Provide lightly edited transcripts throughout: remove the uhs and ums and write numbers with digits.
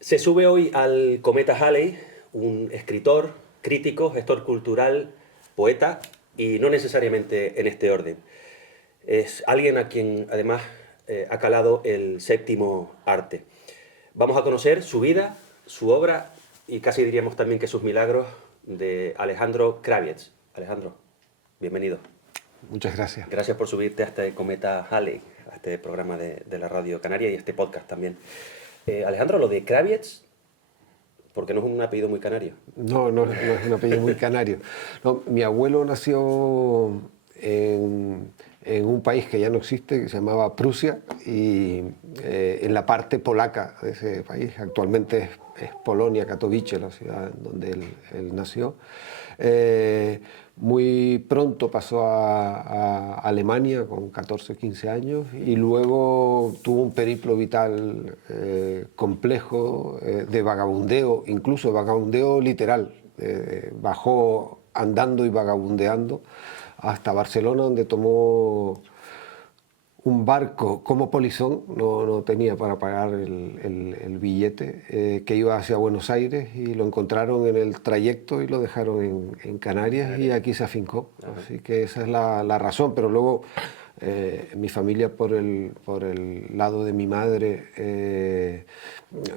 Se sube hoy al cometa Halley un escritor, crítico, gestor cultural, poeta y no necesariamente en este orden. Es alguien a quien además ha calado el séptimo arte. Vamos a conocer su vida, su obra y casi diríamos también que sus milagros de Alejandro Kravietz. Alejandro, bienvenido. Muchas gracias. Gracias por subirte a este cometa Halley, a este programa de la Radio Canaria y este podcast también. Alejandro, lo de Kravietz, porque no es un apellido muy canario. No es un apellido muy canario. No, mi abuelo nació en un país que ya no existe, que se llamaba Prusia, y en la parte polaca de ese país. Actualmente es Polonia, Katowice, la ciudad en donde él nació. Muy pronto pasó a Alemania con 14 o 15 años y luego tuvo un periplo vital complejo de vagabundeo, incluso vagabundeo literal. Bajó andando y vagabundeando hasta Barcelona, donde tomó un barco como polizón, no tenía para pagar el billete, que iba hacia Buenos Aires, y lo encontraron en el trayecto y lo dejaron en Canarias y aquí se afincó. Ajá. Así que esa es la razón, pero luego mi familia por el lado de mi madre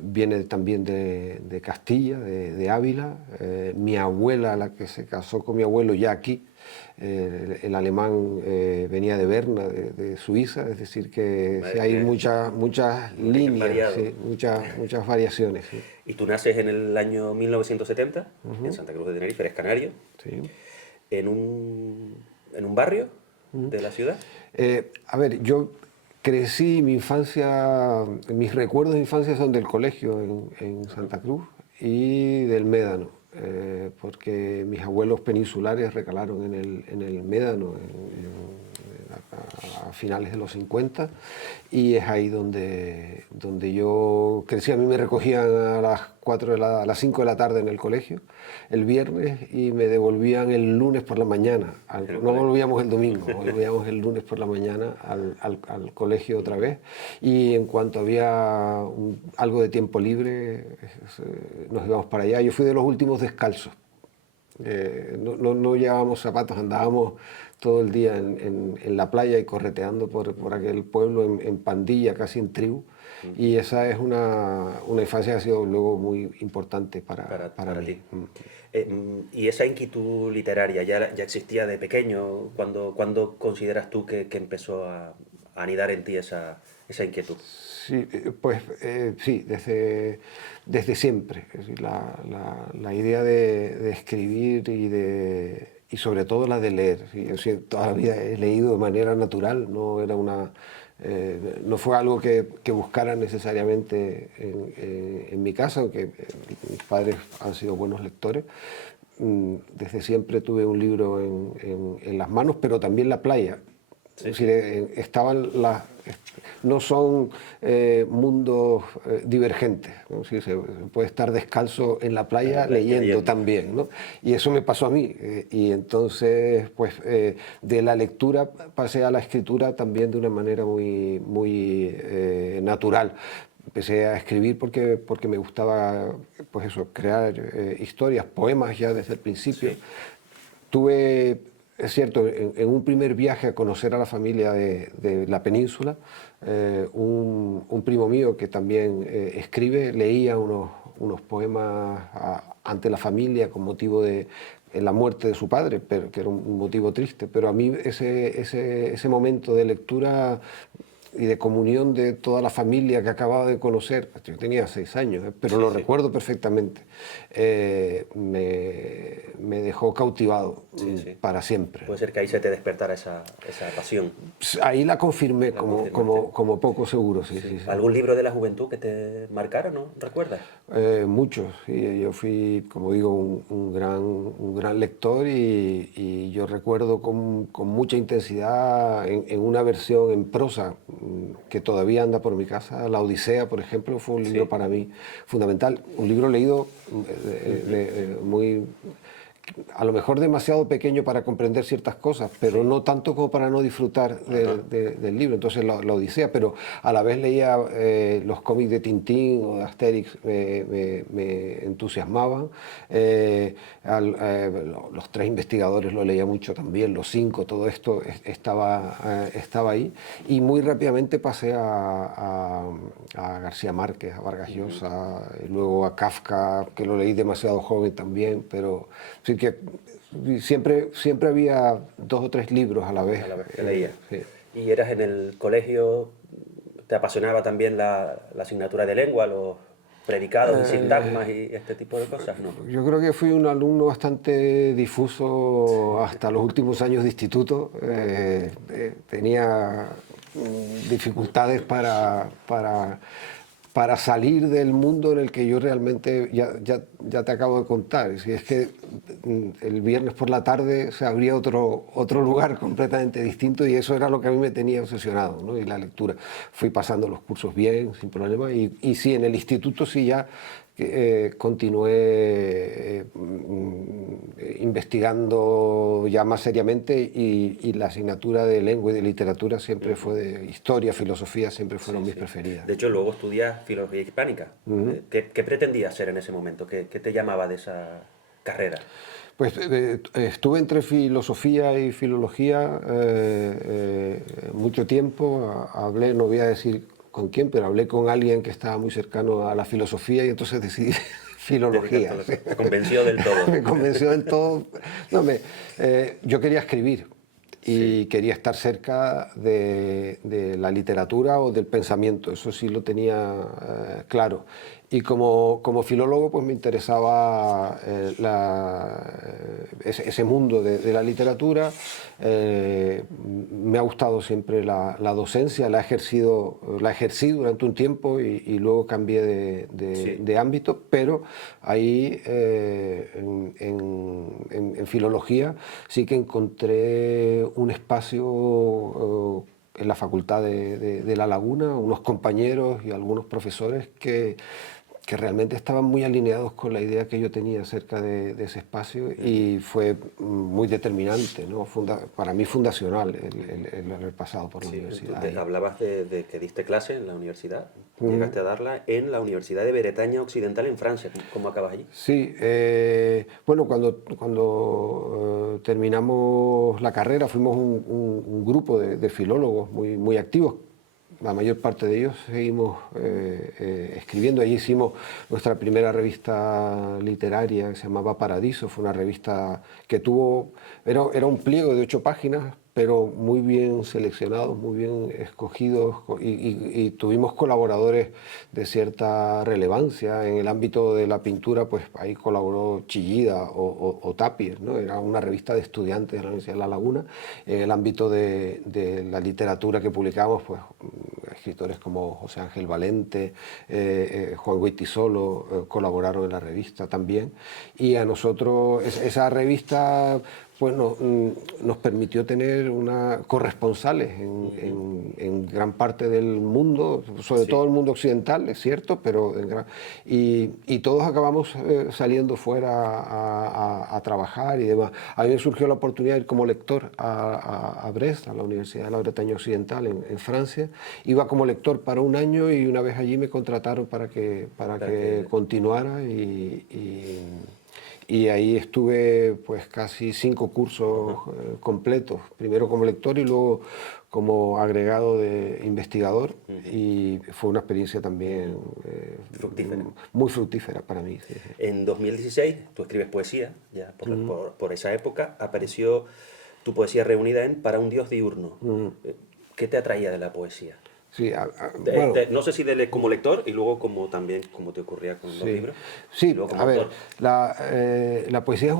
viene también de Castilla, de Ávila. Mi abuela, la que se casó con mi abuelo ya aquí, el alemán venía de Berna, de Suiza, es decir que sí, hay muchas líneas, sí, muchas variaciones. Sí. Y tú naces en el año 1970, en Santa Cruz de Tenerife, eres canario, Sí. en un barrio de la ciudad. A ver, yo crecí, mi infancia, mis recuerdos de infancia son del colegio en Santa Cruz y del Médano, porque mis abuelos peninsulares recalaron en el Médano a finales de los 50, y es ahí donde yo crecí. A mí me recogían a a las 5 de la tarde en el colegio el viernes y me devolvían el lunes por la mañana. No volvíamos el domingo, volvíamos el lunes por la mañana al colegio otra vez, y en cuanto había algo de tiempo libre nos íbamos para allá. Yo fui de los últimos descalzos. No llevábamos zapatos, andábamos todo el día en la playa y correteando por aquel pueblo en pandilla, casi en tribu. Y esa es una infancia que ha sido luego muy importante para mí. ti. Y esa inquietud literaria ya existía de pequeño. ¿Cuándo consideras tú que empezó a anidar en ti esa inquietud? Sí, pues sí, desde siempre. Es decir, la idea de escribir y sobre todo la de leer. Sí, yo toda la vida he leído de manera natural, no fue algo que buscara necesariamente en mi casa, aunque mis padres han sido buenos lectores. Desde siempre tuve un libro en las manos, pero también la playa. Sí. Es decir, no son mundos divergentes, ¿no? Es decir, se puede estar descalzo en la playa leyendo también, ¿no? Y eso me pasó a mí. Y entonces, pues, de la lectura pasé a la escritura también de una manera muy natural. Empecé a escribir porque me gustaba, pues eso, crear historias, poemas ya desde el principio. Sí. Tuve, es cierto, en un primer viaje a conocer a la familia de la península, un primo mío que también escribe, leía unos poemas ante la familia con motivo de la muerte de su padre, pero que era un motivo triste. Pero a mí ese momento de lectura y de comunión de toda la familia que acababa de conocer, yo tenía 6 años, pero lo recuerdo perfectamente, me dejó cautivado para siempre. Puede ser que ahí se te despertara esa pasión. Ahí la confirmé como poco seguro, sí. ¿Algún libro de la juventud que te marcara, no? ¿Recuerdas? Muchos, sí. Yo fui, como digo, un gran lector, y yo recuerdo con mucha intensidad en una versión en prosa que todavía anda por mi casa, La Odisea, por ejemplo, fue un libro para mí fundamental, un libro leído a lo mejor demasiado pequeño para comprender ciertas cosas, pero no tanto como para no disfrutar del libro. Entonces la Odisea, pero a la vez leía los cómics de Tintín o de Asterix, me entusiasmaban. Los Tres Investigadores lo leía mucho también, los Cinco, todo esto estaba ahí. Y muy rápidamente pasé a García Márquez, a Vargas Llosa, y luego a Kafka, que lo leí demasiado joven también, pero sí que siempre había 2 o 3 libros a la vez. A la vez que leías. Sí. ¿Y eras en el colegio, te apasionaba también la asignatura de lengua, los predicados y sintagmas y este tipo de cosas, no? Yo creo que fui un alumno bastante difuso hasta los últimos años de instituto. Tenía dificultades para salir del mundo en el que yo realmente, ya te acabo de contar, si es que el viernes por la tarde se abría otro lugar completamente distinto, y eso era lo que a mí me tenía obsesionado, ¿no? Y la lectura. Fui pasando los cursos bien, sin problema, y sí, en el instituto sí ya continué investigando ya más seriamente, y la asignatura de lengua y de literatura siempre fue de historia, filosofía, siempre fueron mis preferidas. De hecho, luego estudias filología hispánica. ¿Qué pretendías ser en ese momento? ¿Qué te llamaba de esa carrera? Pues estuve entre filosofía y filología mucho tiempo. Hablé, no voy a decir con quién, pero hablé con alguien que estaba muy cercano a la filosofía, y entonces decidí filología. Me convenció del todo. Me convenció del todo. No, yo quería escribir y quería estar cerca de la literatura o del pensamiento, eso sí lo tenía claro. Y como filólogo pues me interesaba ese mundo de la literatura. Me ha gustado siempre la docencia, la ejercí durante un tiempo, y luego cambié de ámbito, pero ahí en filología sí que encontré un espacio en la Facultad de La Laguna, unos compañeros y algunos profesores que realmente estaban muy alineados con la idea que yo tenía acerca de ese espacio, y fue muy determinante, ¿no? Para mí fundacional el haber pasado por la universidad. Hablabas de que diste clase en la universidad, llegaste a darla en la Universidad de Bretaña Occidental en Francia. ¿Cómo acabas allí? Sí, bueno, cuando terminamos la carrera fuimos un grupo de filólogos muy activos. La mayor parte de ellos seguimos escribiendo. Allí hicimos nuestra primera revista literaria, que se llamaba Paradiso. Fue una revista que era un pliego de 8 páginas, pero muy bien seleccionados, muy bien escogidos, y tuvimos colaboradores de cierta relevancia. En el ámbito de la pintura, pues ahí colaboró Chillida o Tapir, ¿no? Era una revista de estudiantes de la Universidad de La Laguna. En el ámbito de la literatura que publicamos, pues escritores como José Ángel Valente, Juan Goytisolo colaboraron en la revista también. Y a nosotros esa revista pues nos permitió tener corresponsales en gran parte del mundo, sobre todo el mundo occidental, es cierto, pero y todos acabamos saliendo fuera a trabajar y demás. A mí me surgió la oportunidad de ir como lector a Brest, a la Universidad de la Bretaña Occidental en Francia. Iba como lector para un año, y una vez allí me contrataron para que continuara, y ahí estuve pues casi 5 cursos completos, primero como lector y luego como agregado de investigador, y fue una experiencia también muy fructífera para mí. Sí. En 2016 tú escribes poesía, ya por esa época apareció tu poesía reunida en Para un Dios diurno. ¿Qué te atraía de la poesía? Sí, bueno, no sé si como lector y luego también como te ocurría con los libros. Sí, a ver, la poesía es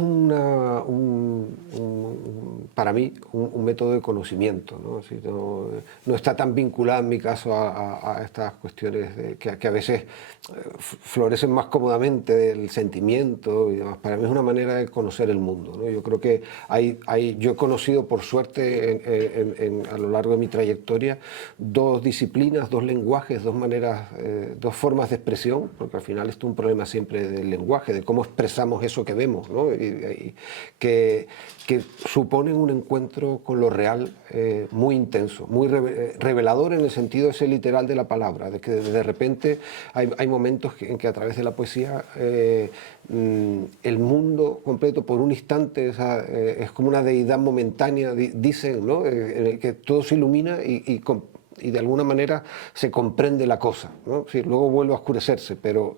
para mí un método de conocimiento, ¿no? Así, no está tan vinculada en mi caso a estas cuestiones que a veces florecen más cómodamente del sentimiento y demás. Para mí es una manera de conocer el mundo, ¿no? Yo creo que yo he conocido por suerte a lo largo de mi trayectoria 2 disciplinas disciplinas, dos lenguajes, dos maneras, dos formas de expresión, porque al final esto es un problema siempre del lenguaje, de cómo expresamos eso que vemos, ¿no? Que suponen un encuentro con lo real muy intenso, muy revelador en el sentido ese literal de la palabra, de que de repente hay momentos en que a través de la poesía el mundo completo por un instante es como una deidad momentánea, dicen, ¿no? En el que todo se ilumina y de alguna manera se comprende la cosa, ¿no? Sí, luego vuelve a oscurecerse, pero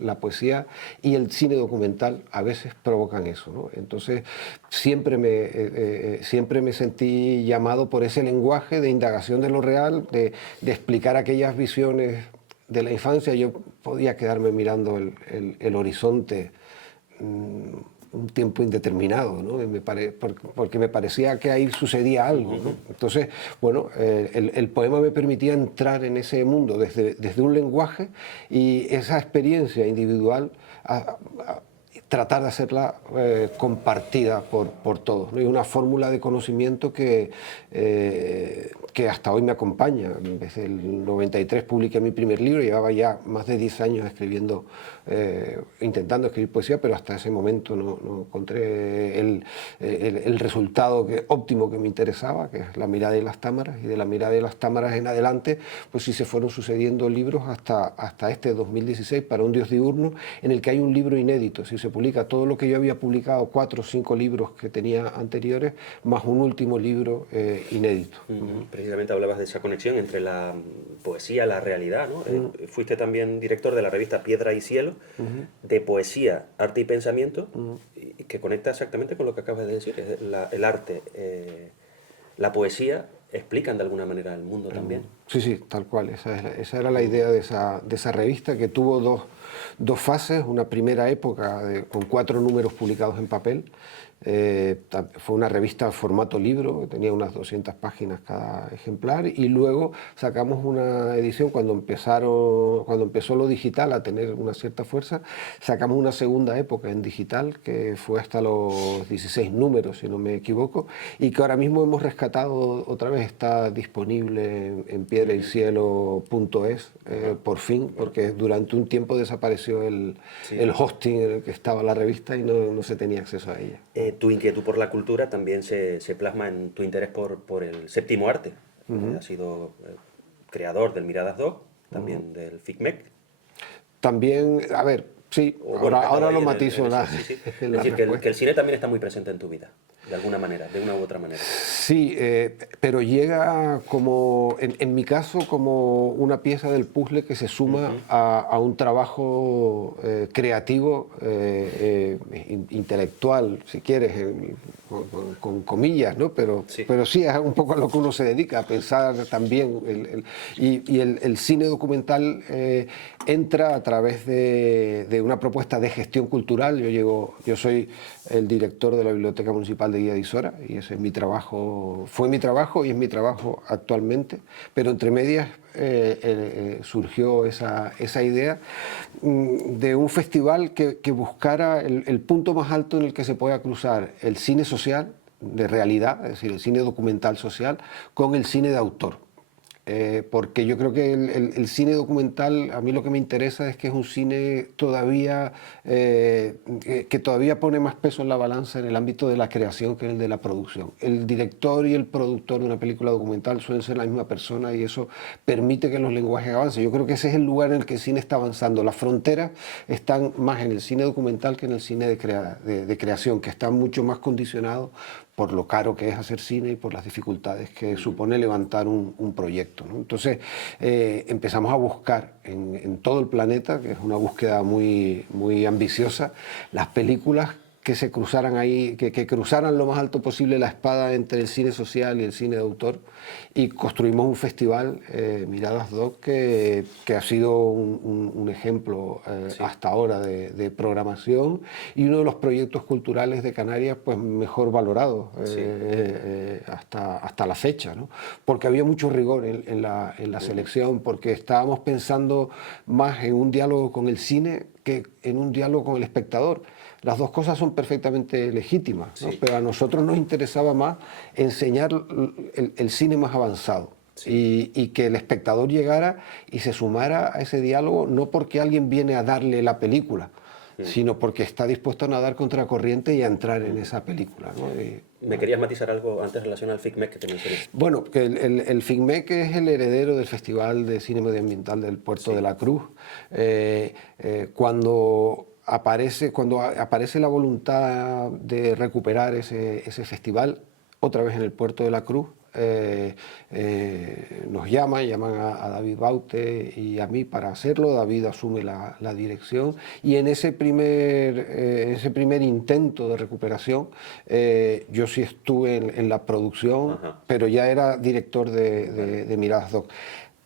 la poesía y el cine documental a veces provocan eso, ¿no? Entonces siempre me sentí llamado por ese lenguaje de indagación de lo real, de explicar aquellas visiones de la infancia. Yo podía quedarme mirando el horizonte un tiempo indeterminado, ¿no? Porque me parecía que ahí sucedía algo, ¿no? Entonces, bueno, el poema me permitía entrar en ese mundo desde un lenguaje, y esa experiencia individual tratar de hacerla compartida por todos, ¿no? Y una fórmula de conocimiento que hasta hoy me acompaña. Desde el 93 publiqué mi primer libro, llevaba ya más de 10 años escribiendo, intentando escribir poesía, pero hasta ese momento no encontré el resultado óptimo que me interesaba, que es La mirada y las támaras, y de La mirada y las támaras en adelante, pues sí se fueron sucediendo libros hasta este 2016, Para un Dios diurno, en el que hay un libro inédito. Si se publica todo lo que yo había publicado, 4 o 5 libros que tenía anteriores, más un último libro inédito. Precisamente hablabas de esa conexión entre la poesía, la realidad, ¿no? Fuiste también director de la revista Piedra y Cielo, de poesía, arte y pensamiento, y que conecta exactamente con lo que acabas de decir. El arte, la poesía explican de alguna manera el mundo también. Sí, tal cual. Esa era la idea de esa revista, que tuvo dos fases. Una primera época con 4 números publicados en papel. Fue una revista formato libro, tenía unas 200 páginas cada ejemplar, y luego sacamos una edición cuando empezó lo digital a tener una cierta fuerza. Sacamos una segunda época en digital, que fue hasta los 16 números, si no me equivoco, y que ahora mismo hemos rescatado otra vez. Está disponible en piedra-y-cielo.es, por fin, porque durante un tiempo desapareció el hosting en el que estaba la revista y no se tenía acceso a ella. Tu inquietud por la cultura también se plasma en tu interés por el séptimo arte. Has sido creador del Miradas Doc, también del FICMEC. También, a ver, sí, ahora lo matizo. Es decir, que el cine también está muy presente en tu vida, de alguna manera, de una u otra manera. Sí, pero llega como, en mi caso, como una pieza del puzzle que se suma a un trabajo creativo, intelectual, si quieres, con comillas, ¿no? Pero sí es un poco a lo que uno se dedica, a pensar también. El cine documental entra a través de una propuesta de gestión cultural. Yo soy el director de la Biblioteca Municipal de Guía de Isora, y ese es mi trabajo, fue mi trabajo y es mi trabajo actualmente, pero entre medias surgió esa idea de un festival que buscara el punto más alto en el que se pueda cruzar el cine social de realidad, es decir, el cine documental social, con el cine de autor. Porque yo creo que el cine documental, a mí lo que me interesa es que es un cine todavía que todavía pone más peso en la balanza en el ámbito de la creación que en el de la producción. El director y el productor de una película documental suelen ser la misma persona, y eso permite que los lenguajes avancen. Yo creo que ese es el lugar en el que el cine está avanzando. Las fronteras están más en el cine documental que en el cine de creación, que está mucho más condicionado por lo caro que es hacer cine y por las dificultades que supone levantar un proyecto, ¿no? Entonces empezamos a buscar en todo el planeta, que es una búsqueda muy ambiciosa, las películas que se cruzaran ahí, que cruzaran lo más alto posible la espada entre el cine social y el cine de autor, y construimos un festival, Miradas Doc, que ha sido un ejemplo hasta ahora de programación, y uno de los proyectos culturales de Canarias pues mejor valorados hasta la fecha, ¿no? Porque había mucho rigor en la selección, porque estábamos pensando más en un diálogo con el cine que en un diálogo con el espectador. Las dos cosas son perfectamente legítimas, ¿no? Pero a nosotros nos interesaba más enseñar el cine más avanzado. y que el espectador llegara y se sumara a ese diálogo, no porque alguien viene a darle la película, sino porque está dispuesto a nadar contra corriente y a entrar en esa película, ¿no? ¿Me querías matizar algo antes en relación al FICMEC que te mencioné? Bueno, que el FICMEC es el heredero del Festival de Cine Medioambiental del Puerto de la Cruz. Cuando aparece la voluntad de recuperar ese festival, otra vez en el Puerto de la Cruz, nos llaman a David Baute y a mí para hacerlo. David asume la dirección y en ese primer intento de recuperación yo sí estuve en la producción. Ajá. Pero ya era director de Miradas Doc.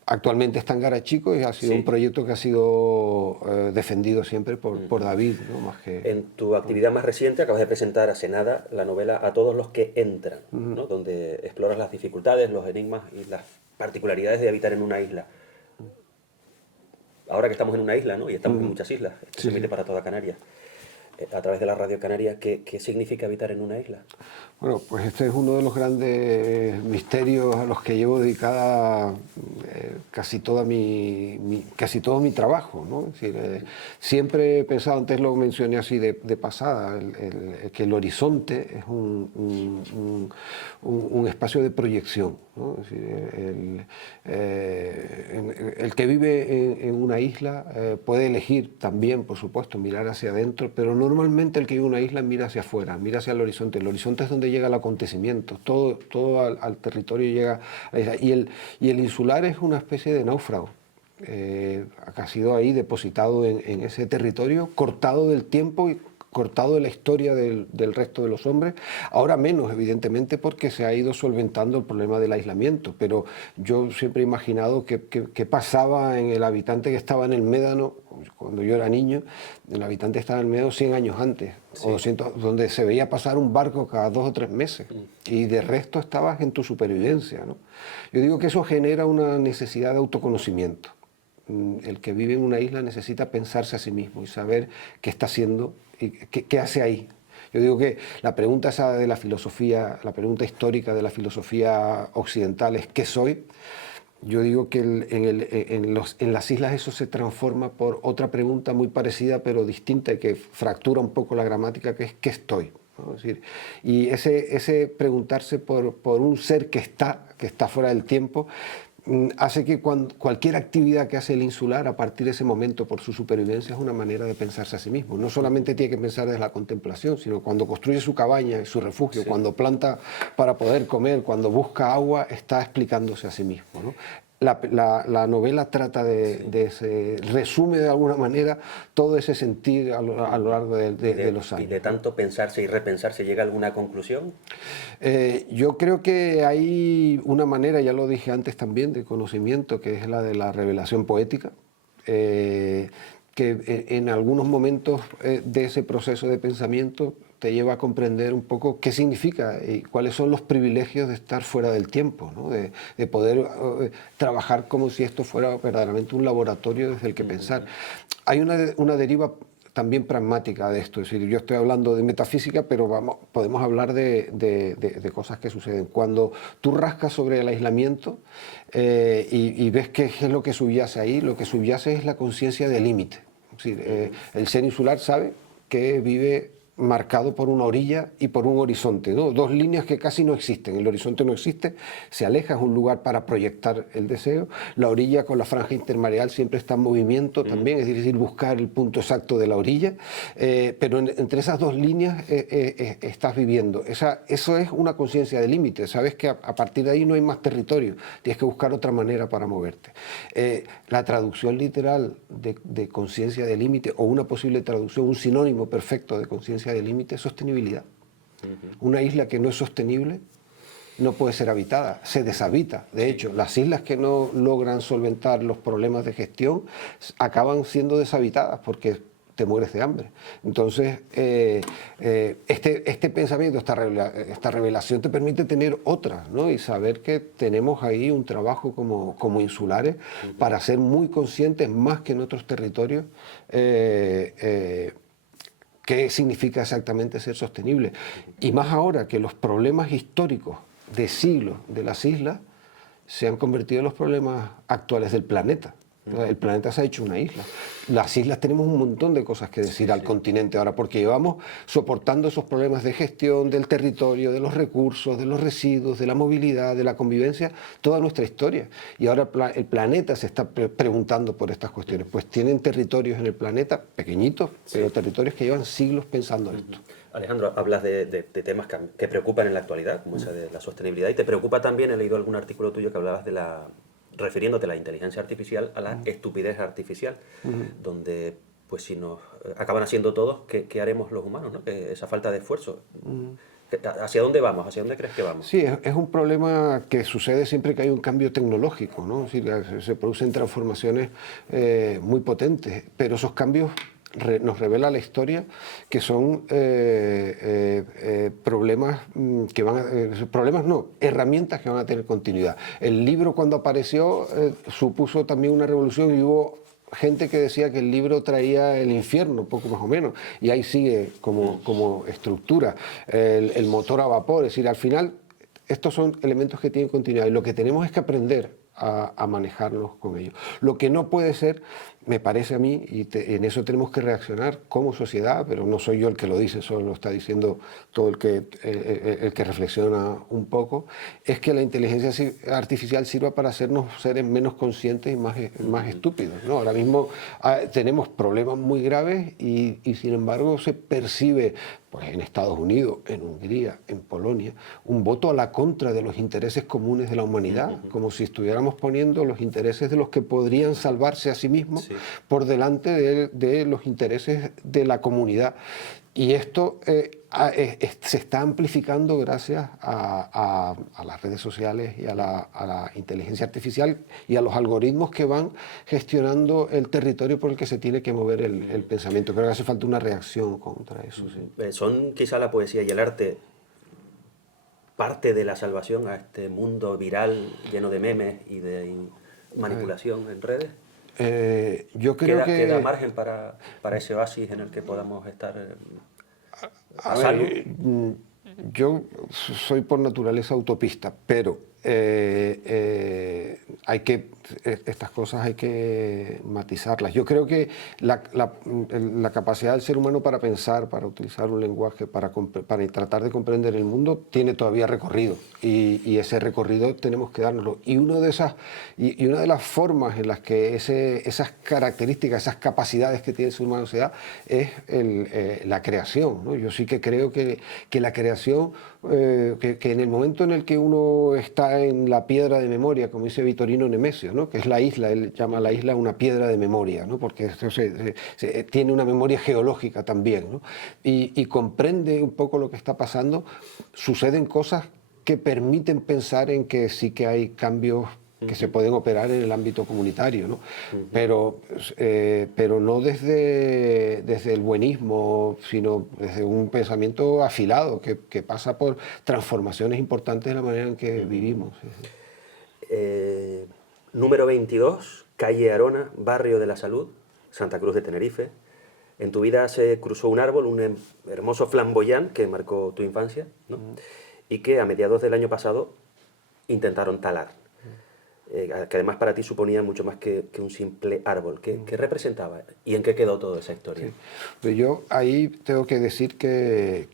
Actualmente está en Garachico y ha sido un proyecto que ha sido defendido siempre por David, ¿no? Más que... En tu actividad más reciente acabas de presentar hace nada la novela A todos los que entran, ¿no? Donde exploras las dificultades, los enigmas y las particularidades de habitar en una isla. Ahora que estamos en una isla, ¿no? Y estamos en muchas islas, esto se emite para toda Canarias, a través de la Radio Canaria, ¿qué significa habitar en una isla? Bueno, pues este es uno de los grandes misterios a los que llevo dedicada casi todo mi trabajo, ¿no? Es decir, siempre he pensado, antes lo mencioné así de pasada, que el horizonte es un espacio de proyección, ¿no? Es decir, el que vive en una isla puede elegir también, por supuesto, mirar hacia adentro, pero normalmente el que vive en una isla mira hacia afuera, mira hacia el horizonte. El horizonte es donde llega el acontecimiento, todo al territorio llega a la isla. Y el insular es una especie de náufrago, que ha sido ahí depositado en ese territorio, cortado del tiempo y cortado de la historia del resto de los hombres, ahora menos evidentemente porque se ha ido solventando el problema del aislamiento, pero yo siempre he imaginado que pasaba en el habitante que estaba en el Médano, cuando yo era niño, el habitante estaba en el Médano 100 años antes, o 200, donde se veía pasar un barco cada 2 o 3 meses, y de resto estabas en tu supervivencia, ¿no? Yo digo que eso genera una necesidad de autoconocimiento. El que vive en una isla necesita pensarse a sí mismo y saber qué está haciendo y qué hace ahí. Yo digo que la pregunta esa de la filosofía, la pregunta histórica de la filosofía occidental es ¿qué soy? Yo digo que en las islas eso se transforma por otra pregunta muy parecida pero distinta y que fractura un poco la gramática, que es ¿qué estoy? ¿No? Es decir, y ese preguntarse por un ser que está fuera del tiempo, hace que cualquier actividad que hace el insular a partir de ese momento por su supervivencia es una manera de pensarse a sí mismo. No solamente tiene que pensar desde la contemplación, sino cuando construye su cabaña, su refugio, cuando planta para poder comer, cuando busca agua, está explicándose a sí mismo, ¿no? La novela trata resume de alguna manera todo ese sentir a lo largo de los años. ¿Y de tanto pensarse y repensarse llega a alguna conclusión? Yo creo que hay una manera, ya lo dije antes también, de conocimiento, que es la de la revelación poética, que en algunos momentos de ese proceso de pensamiento te lleva a comprender un poco qué significa y cuáles son los privilegios de estar fuera del tiempo, ¿no? De poder trabajar como si esto fuera verdaderamente un laboratorio desde el que pensar. Hay una deriva también pragmática de esto, es decir, yo estoy hablando de metafísica, pero podemos hablar de cosas que suceden. Cuando tú rascas sobre el aislamiento y ves qué es lo que subyace ahí, lo que subyace es la conciencia de límite. Es decir, el ser insular sabe que vive marcado por una orilla y por un horizonte, ¿no? Dos líneas que casi no existen. El horizonte no existe, se aleja, es un lugar para proyectar el deseo. La orilla con la franja intermareal siempre está en movimiento también, es difícil buscar el punto exacto de la orilla, pero entre esas dos líneas estás viviendo. Eso es una conciencia de límite, sabes que a partir de ahí no hay más territorio, tienes que buscar otra manera para moverte. La traducción literal de conciencia de límite, o una posible traducción, un sinónimo perfecto de conciencia de límite, es sostenibilidad. Una isla que no es sostenible no puede ser habitada, se deshabita. De hecho, las islas que no logran solventar los problemas de gestión acaban siendo deshabitadas porque te mueres de hambre. Entonces, este pensamiento, esta revelación te permite tener otras, ¿no? Y saber que tenemos ahí un trabajo como insulares para ser muy conscientes, más que en otros territorios, qué significa exactamente ser sostenible. Y más ahora que los problemas históricos de siglos de las islas se han convertido en los problemas actuales del planeta. El planeta se ha hecho una isla. Las islas tenemos un montón de cosas que decir al continente ahora, porque llevamos soportando esos problemas de gestión del territorio, de los recursos, de los residuos, de la movilidad, de la convivencia, toda nuestra historia. Y ahora el planeta se está preguntando por estas cuestiones. Pues tienen territorios en el planeta, pequeñitos, pero territorios que llevan siglos pensando esto. Alejandro, hablas de temas que preocupan en la actualidad, como esa de la sostenibilidad, y te preocupa también, he leído algún artículo tuyo que hablabas de refiriéndote a la inteligencia artificial, a la estupidez artificial, donde pues si nos acaban haciendo todos, ¿qué haremos los humanos, ¿no? Esa falta de esfuerzo. ¿Hacia dónde vamos? ¿Hacia dónde crees que vamos? Sí, es un problema que sucede siempre que hay un cambio tecnológico, ¿no? Es decir, se producen transformaciones muy potentes, pero esos cambios nos revela la historia que son problemas que herramientas que van a tener continuidad. El libro, cuando apareció, supuso también una revolución, y hubo gente que decía que el libro traía el infierno, poco más o menos, y ahí sigue como estructura. El motor a vapor, es decir, al final estos son elementos que tienen continuidad, y lo que tenemos es que aprender a manejarnos con ellos. Lo que no puede ser, me parece a mí, y en eso tenemos que reaccionar como sociedad, pero no soy yo el que lo dice, solo lo está diciendo todo el que reflexiona un poco, es que la inteligencia artificial sirva para hacernos seres menos conscientes y más estúpidos, ¿no? Ahora mismo tenemos problemas muy graves y sin embargo se percibe, pues, en Estados Unidos, en Hungría, en Polonia, un voto a la contra de los intereses comunes de la humanidad, como si estuviéramos poniendo los intereses de los que podrían salvarse a sí mismos por delante de los intereses de la comunidad. Y esto se está amplificando gracias a las redes sociales y a la inteligencia artificial y a los algoritmos que van gestionando el territorio por el que se tiene que mover el pensamiento. Creo que hace falta una reacción contra eso. Sí. ¿Son quizá la poesía y el arte parte de la salvación a este mundo viral lleno de memes y de manipulación en redes? Yo creo que ¿Queda margen para ese oasis en el que podamos estar a salvo? Yo soy por naturaleza utopista, pero estas cosas hay que matizarlas. Yo creo que la capacidad del ser humano para pensar, para utilizar un lenguaje, para tratar de comprender el mundo, tiene todavía recorrido, y ese recorrido tenemos que dárnoslo. Y una de las formas en las que esas características, esas capacidades que tiene el ser humano se da, es la creación, ¿no? Yo sí que creo que la creación, que en el momento en el que uno está en la piedra de memoria, como dice Vittorino Nemesio, ¿no? Que es la isla, él llama a la isla una piedra de memoria, ¿no? Porque esto tiene una memoria geológica también, ¿no? Y comprende un poco lo que está pasando. Suceden cosas que permiten pensar en que sí que hay cambios que se pueden operar en el ámbito comunitario, ¿no? Pero no desde el buenismo, sino desde un pensamiento afilado que pasa por transformaciones importantes de la manera en que vivimos. Número 22, calle Arona, Barrio de la Salud, Santa Cruz de Tenerife. En tu vida se cruzó un árbol, un hermoso flamboyán que marcó tu infancia, ¿no? Y que a mediados del año pasado intentaron talar. Que además para ti suponía mucho más que un simple árbol. ¿Qué representaba? ¿Y en qué quedó toda esa historia? Sí. Pero yo ahí tengo que decir que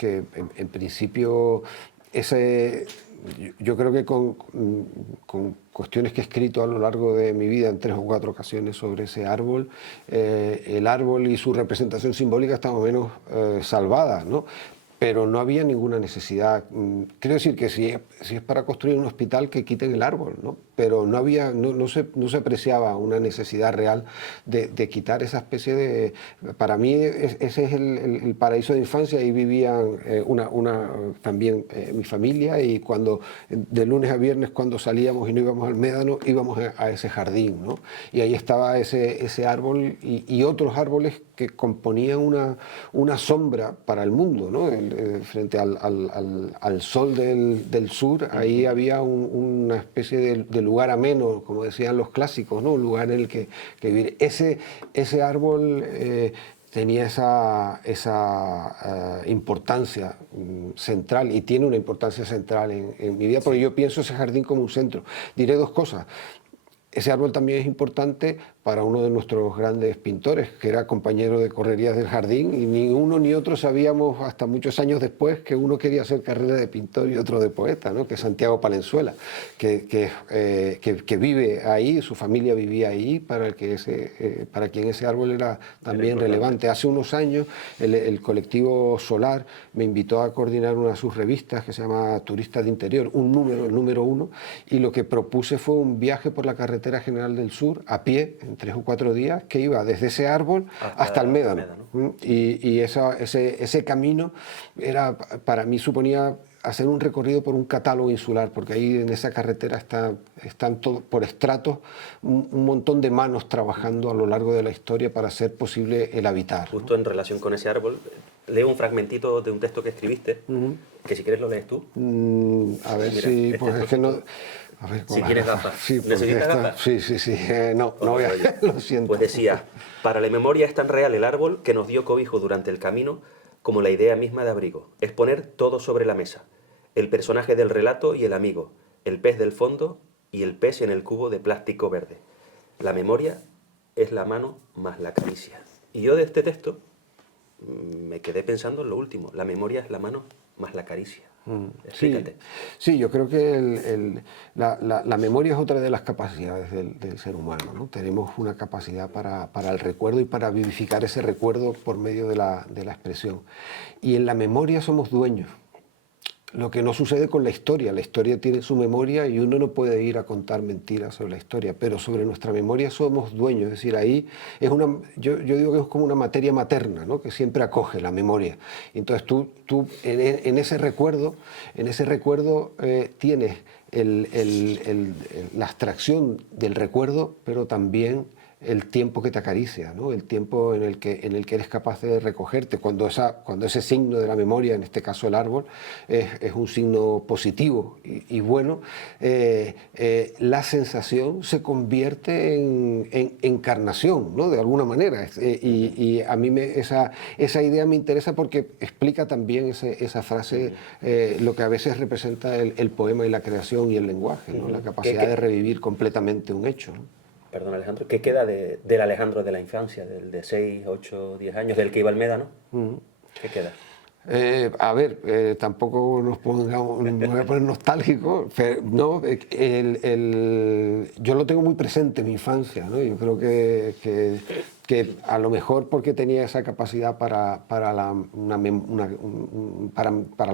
en principio yo creo que con cuestiones que he escrito a lo largo de mi vida en 3 o 4 ocasiones sobre ese árbol, el árbol y su representación simbólica está más o menos salvada, ¿no? Pero no había ninguna necesidad. Quiero decir que si es para construir un hospital, que quiten el árbol, ¿no? Pero no se apreciaba una necesidad real de quitar esa especie de... Para mí ese es el paraíso de infancia. Ahí vivían también mi familia, y de lunes a viernes, cuando salíamos y no íbamos al Médano, íbamos a ese jardín, ¿no? Y ahí estaba ese árbol y otros árboles que componían una sombra para el mundo, ¿no? Frente al sol del sur, ahí había una especie de lugar ameno, como decían los clásicos, ¿no? Un lugar en el que vivir. Ese árbol tenía esa importancia central, y tiene una importancia central en mi vida, porque yo pienso ese jardín como un centro. Diré dos cosas. Ese árbol también es importante para uno de nuestros grandes pintores, que era compañero de correrías del jardín, y ni uno ni otro sabíamos hasta muchos años después que uno quería hacer carrera de pintor y otro de poeta, ¿no? Que es Santiago Palenzuela, que vive ahí, su familia vivía ahí, para quien ese árbol era también relevante. Hace unos años el colectivo Solar me invitó a coordinar una de sus revistas que se llama Turista de Interior, el número 1, y lo que propuse fue un viaje por la carretera general del sur a pie, en 3 o 4 días, que iba desde ese árbol hasta el Médano. Y ese camino para mí suponía hacer un recorrido por un catálogo insular, porque ahí en esa carretera están por estratos un montón de manos trabajando a lo largo de la historia para hacer posible el habitar. Justo en relación con ese árbol, leo un fragmentito de un texto que escribiste, que si quieres lo lees tú. A ver, Mira, si, este pues es que no... A ver, si quieres gafas. Sí, ¿Necesitas gafas? Sí. No voy a... Lo siento. Pues decía, para la memoria es tan real el árbol que nos dio cobijo durante el camino como la idea misma de abrigo. Es poner todo sobre la mesa. El personaje del relato y el amigo. El pez del fondo y el pez en el cubo de plástico verde. La memoria es la mano más la caricia. Y yo de este texto me quedé pensando en lo último. La memoria es la mano más la caricia. Explícate. Sí, yo creo que la memoria es otra de las capacidades del ser humano, ¿no? Tenemos una capacidad para el recuerdo y para vivificar ese recuerdo por medio de la expresión. Y en la memoria somos dueños. Lo que no sucede con la historia tiene su memoria y uno no puede ir a contar mentiras sobre la historia, pero sobre nuestra memoria somos dueños, es decir, ahí yo digo que es como una materia materna, ¿no? Que siempre acoge la memoria. Entonces tú en ese recuerdo tienes la abstracción del recuerdo, pero también el tiempo que te acaricia, ¿no? El tiempo en el que eres capaz de recogerte, cuando ese signo de la memoria, en este caso el árbol, es un signo positivo y bueno, la sensación se convierte en encarnación, ¿no? De alguna manera, y a mí esa idea me interesa porque explica también esa frase, lo que a veces representa el poema y la creación y el lenguaje, ¿no? La capacidad de revivir completamente un hecho, ¿no? Perdón, Alejandro, ¿qué queda del Alejandro de la infancia, del de 6, 8, 10 años, del que iba al Médano? ¿Qué queda? A ver, tampoco me voy a poner nostálgico, pero no, yo lo tengo muy presente en mi infancia, ¿no? Yo creo que a lo mejor porque tenía esa capacidad para la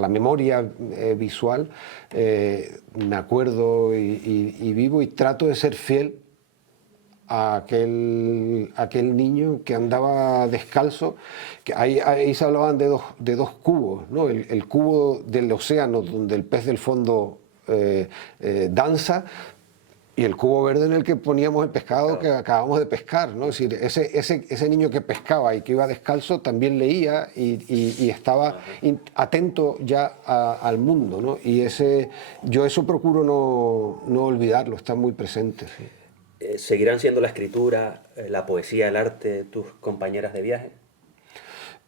memoria visual, me acuerdo y vivo y trato de ser fiel a aquel niño que andaba descalzo, que ahí se hablaban de dos cubos, ¿no? El cubo del océano donde el pez del fondo danza, y el cubo verde en el que poníamos el pescado que acabamos de pescar, ¿no? Es decir, ese niño que pescaba y que iba descalzo también leía y estaba atento ya al mundo, ¿no? Y yo eso procuro no olvidarlo, está muy presente. Sí. ¿Seguirán siendo la escritura, la poesía, el arte tus compañeras de viaje?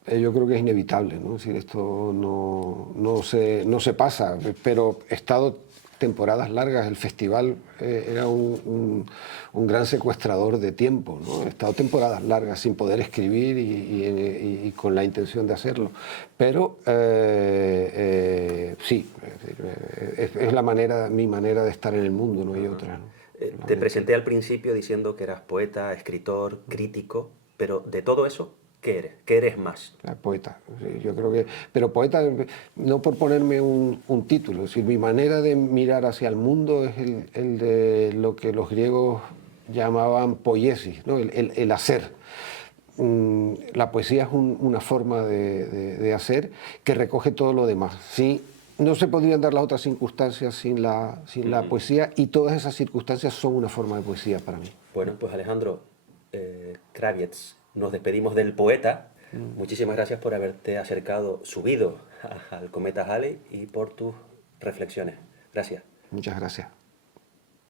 Yo creo que es inevitable, ¿no? Es decir, esto no se pasa, pero he estado temporadas largas, el festival era un gran secuestrador de tiempo, ¿no? He estado temporadas largas sin poder escribir y con la intención de hacerlo, pero sí, es mi manera de estar en el mundo, no hay otra, ¿no? Te presenté al principio diciendo que eras poeta, escritor, crítico, pero de todo eso, ¿qué eres? ¿Qué eres más? Poeta, sí, yo creo que... Pero poeta, no por ponerme un título, es decir, mi manera de mirar hacia el mundo es el de lo que los griegos llamaban poiesis, ¿no? El hacer. La poesía es una forma de hacer que recoge todo lo demás. Sí, no se podrían dar las otras circunstancias sin la poesía, y todas esas circunstancias son una forma de poesía para mí. Bueno, pues Alejandro Kravietz, nos despedimos del poeta. Muchísimas gracias por haberte subido al cometa Halley y por tus reflexiones. Gracias. Muchas gracias.